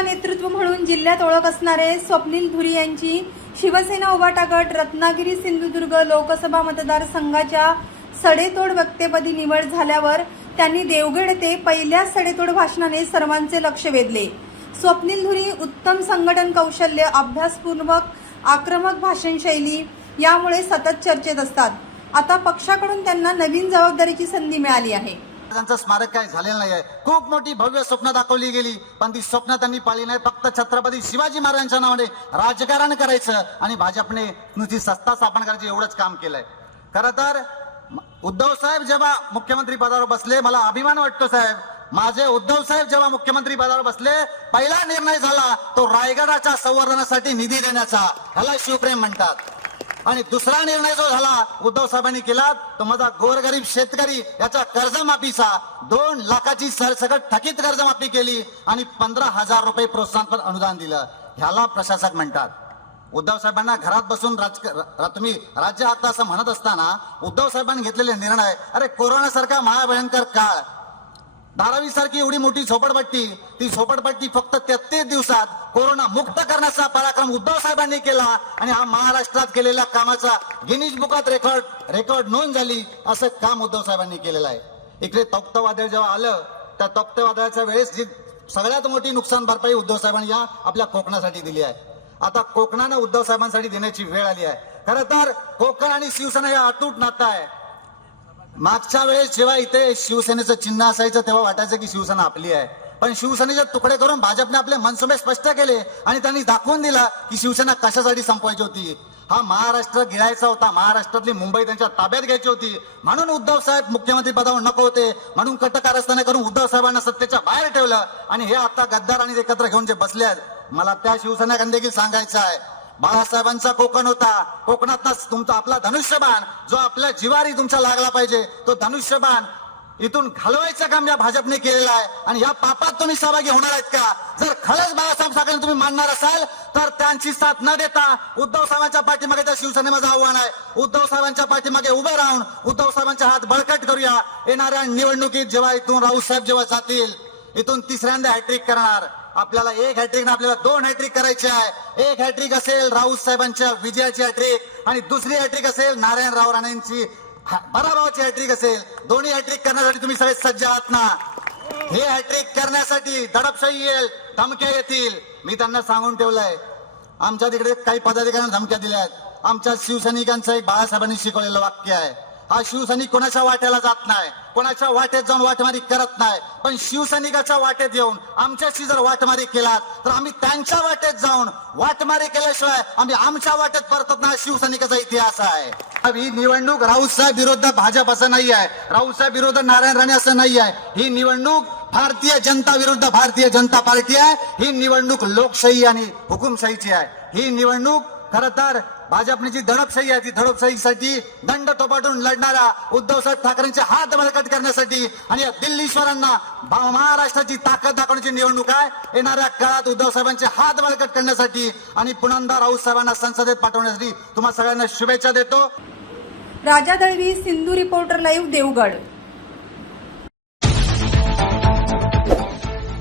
युवा नेतृत्व म्हणून जिल्ह्यात ओळख असणारे स्वप्नील धुरी यांची शिवसेना उभाटा गट रत्नागिरी सिंधुदुर्ग लोकसभा मतदारसंघाच्या सडेतोड वक्तेपदी निवड झाल्यावर त्यांनी देवगड येथे पहिल्या सडेतोड भाषणाने सर्वांचे लक्ष वेधले. स्वप्नील धुरी उत्तम संघटन कौशल्य अभ्यासपूर्वक आक्रमक भाषणशैली यामुळे सतत चर्चेत असतात. आता पक्षाकडून त्यांना नवीन जबाबदारीची संधी मिळाली आहे. त्यांचं स्मारक काय झालेलं नाही आहे खूप मोठी भव्य स्वप्न दाखवली गेली पण ती स्वप्न त्यांनी पाळली नाही. फक्त छत्रपती शिवाजी महाराजांच्या नावाने राजकारण करायचं आणि भाजपने नुसती सत्ता स्थापन करायची एवढंच काम केलंय. खरं तर उद्धव साहेब जेव्हा मुख्यमंत्री पदावर बसले मला अभिमान वाटतो साहेब. माझे उद्धव साहेब जेव्हा मुख्यमंत्री पदावर बसले पहिला निर्णय झाला तो रायगडाच्या संवर्धनासाठी निधी देण्याचा. ह्याला शिवप्रेम म्हणतात. आणि दुसरा निर्णय जो झाला उद्धव साहेबांनी केला तो माझा गोरगरीब शेतकरी याच्या कर्जमाफीचा दोन लाखाची सरसकट थकीत कर्जमाफी केली आणि पंधरा हजार रुपये प्रोत्साहनपर अनुदान दिलं. ह्याला प्रशासक म्हणतात. उद्धव साहेबांना घरात बसून राज तुम्ही राज्य आता असं म्हणत असताना उद्धव साहेबांनी घेतलेले निर्णय अरे कोरोनासारखा महाभयंकर काळ. धारावी सारखी एवढी मोठी झोपडपट्टी ती झोपडपट्टी फक्त तेहतीस दिवसात कोरोना मुक्त करण्याचा पराक्रम उद्धव साहेबांनी केला आणि हा महाराष्ट्रात केलेल्या कामाचा गिनीज बुकात रेकॉर्ड रेकॉर्ड नोंद झाली असं काम उद्धव साहेबांनी केलेलं आहे. इकडे तप्त वादळ जेव्हा आलं त्या तप्त वादळाच्या वेळेस जी सगळ्यात मोठी नुकसान भरपाई उद्धव साहेबांनी या आपल्या कोकणासाठी दिली आहे. आता कोकणानं उद्धव साहेबांसाठी देण्याची वेळ आली आहे. खरं तर कोकण आणि शिवसेना हे अतूट नातं आहे. मागच्या वेळेस जेव्हा इथे शिवसेनेचं चिन्ह असायचं तेव्हा वाटायचं की शिवसेना आपली आहे. पण शिवसेनेचे तुकडे करून भाजपने आपले मनसुबे स्पष्ट केले आणि त्यांनी दाखवून दिला की शिवसेना कशासाठी संपवायची होती. हा महाराष्ट्र गिळायचा होता. महाराष्ट्रातली मुंबई त्यांच्या ताब्यात घ्यायची होती. म्हणून उद्धव साहेब मुख्यमंत्री पदावर नको होते. म्हणून कटकारस्थाने करून उद्धव साहेबांना सत्तेच्या बाहेर ठेवलं. आणि हे आता गद्दार आणि एकत्र घेऊन जे बसले आहेत मला त्या शिवसेनेकडे देखील सांगायचं आहे. बाळासाहेबांचा कोकण होता. कोकणात तुमचा आपला धनुष्यबाण जो आपल्या जिवारी तुमचा लागला पाहिजे तो धनुष्यबाण इथून घालवायचं काम या भाजपने केलेलं आहे. आणि या पापात तुम्ही सहभागी होणार आहेत का? जर खरंच बाळासाहेब ठाकरे तुम्ही मानणार असाल तर त्यांची साथ न देता उद्धव साहेबांच्या पाठीमागे त्या शिवसेनेमध्ये आव्हान आहे. उद्धव साहेबांच्या पाठीमागे उभे राहून उद्धव साहेबांचे हात बळकट करूया. येणाऱ्या निवडणुकीत जेव्हा इथून राऊत साहेब जेव्हा जातील इथून तिसऱ्यांदा हॅट्रिक करणार. आपल्याला एक हॅट्रिक ना आपल्याला दोन हॅट्रिक करायचे आहे. एक हॅट्रिक असेल राऊत साहेबांच्या विजयाची हॅट्रिक आणि दुसरी हॅट्रिक असेल नारायणराव राणेंची पराभवाची हॅट्रिक असेल. दोन्ही हॅट्रिक करण्यासाठी तुम्ही सगळे सज्ज आहात ना? हे हॅट्रिक करण्यासाठी दडपशाही येईल धमक्या येतील. मी त्यांना सांगून ठेवलंय. आमच्या तिकडे काही पदाधिकाऱ्यांना धमक्या दिल्या आहेत. आमच्या शिवसैनिकांचं एक बाळासाहेबांनी शिकवलेलं वाक्य आहे. हा शिवसैनिक कोणाच्या वाट्याला जात नाही कोणाच्या वाटेत जाऊन वाटमारी करत नाही पण शिवसैनिकाच्या वाटेत येऊन आमच्याशी जर वाटमारी केलात तर आम्ही त्यांच्या वाटेत जाऊन वाटमारी केल्याशिवाय आम्ही आमच्या वाटेत परतत नाही. शिवसैनिकाचा इतिहास आहे. ही निवडणूक राऊत साहेब विरुद्ध भाजप असं नाही आहे. राऊत साहेब विरुद्ध नारायण राणे असं नाही आहे. ही निवडणूक भारतीय जनता विरुद्ध भारतीय जनता पार्टी आहे. ही निवडणूक लोकशाही आणि हुकुमशाहीची आहे. ही निवडणूक खर तर भाजपने जी दडपशाही आहे ती दडपशाहीसाठी दंड थोपाटून लढणाऱ्या उद्धव साहेब ठाकरेंचे हात बळकट करण्यासाठी आणि दिल्लीश्वरांना महाराष्ट्राची ताकद दाखवण्याची निवडणूक आहे. येणाऱ्या काळात उद्धव साहेबांचे हात बळकट करण्यासाठी आणि पुनंदा राऊत साहेबांना संसदेत पाठवण्यासाठी तुम्हाला सगळ्यांना शुभेच्छा देतो. Raja Dalvi Sindhu reporter live Devgad.